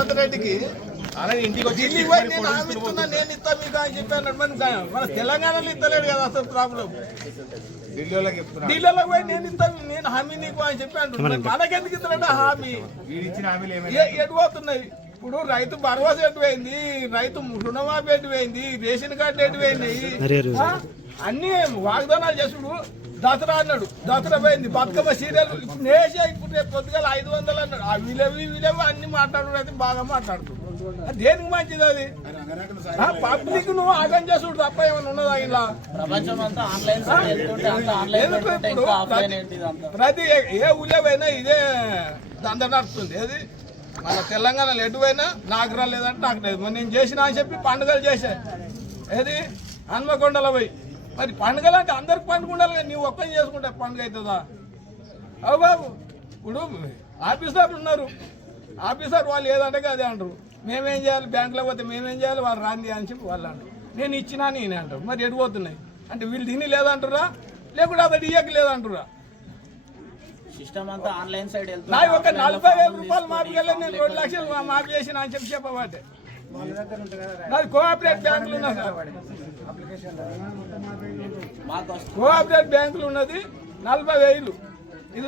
రేవంత్ రెడ్డికి ఇంటికి వచ్చి ఢిల్లీ పోయి నేను హామీ ఇస్తున్నా, నేను ఇస్తా మీకు అని చెప్పాను. మన తెలంగాణలో ఇస్తలేడు కదా అసలు ప్రాబ్లం. ఢిల్లీలో చెప్తున్నా, ఢిల్లీలో పోయి నేను ఇస్తా, నేను హామీ నీకు అని చెప్పాను. మనకెందుకు ఇస్తాడంటే హామీ ఇచ్చిన హామీలు ఎటు పోతున్నాయి? ఇప్పుడు రైతు భరోసా ఎటు పోయింది, రైతు రుణమాఫీ ఎటు పోయింది, రేషన్ కార్డు ఎటు పోయినాయి, అన్ని వాగ్దానాలు చేసుడు. దసరా అన్నాడు, దసరా పోయింది. బతుకమ్మ సీరియల్ నేసే ఇప్పుడు రేపు పొద్దుగాల 500 అన్నాడు. ఆ వీలేవి అన్ని మాట్లాడు అయితే బాగా మాట్లాడుతున్నాడు. దేనికి మంచిది అది? పబ్లిక్ నువ్వు ఆగం చేసుడు తప్ప ఏమైనా ఉన్నదా ఇలా? ప్రతి ఏ ఊళ్ళో పోయినా ఇదే దంద నడుస్తుంది. ఏది మన తెలంగాణలో ఎటు పోయినా నాకు రాలేదంటే నాకు లేదు. మరి నేను చేసినా అని చెప్పి పండుగలు చేశా. ఏది హన్మకొండలో పోయి, మరి పండుగలు అంటే అందరికి పండుగ ఉండాలి కదా, నీవు ఒక్కని చేసుకుంటే పండుగ అవుతుందా? అవు బాబు, ఇప్పుడు ఆఫీసర్లు ఉన్నారు, ఆఫీసర్ వాళ్ళు ఏదంటే అదే అంటారు. మేమేం చేయాలి, బ్యాంకులో పోతే మేమేం చేయాలి, వాళ్ళు రాంది అని చెప్పి వాళ్ళు అంటారు. నేను ఇచ్చినా నేనే అంటారు. మరి ఎటు పోతున్నాయి అంటే వీళ్ళు తిని లేదంటారా, లేకుంటే అతడు ఇయ్యకి లేదంటారా? నాకు ఒక 40,000 రూపాయలు మాఫీ వెళ్ళి నేను 2 లక్షలు మాఫీ చేసిన అని చెప్పి చెప్పబట్టే. నాది కోఆపరేటివ్ బ్యాంకులు ఉన్నది, కోఆపరేటివ్ బ్యాంకులు ఉన్నది 40,000. ఇది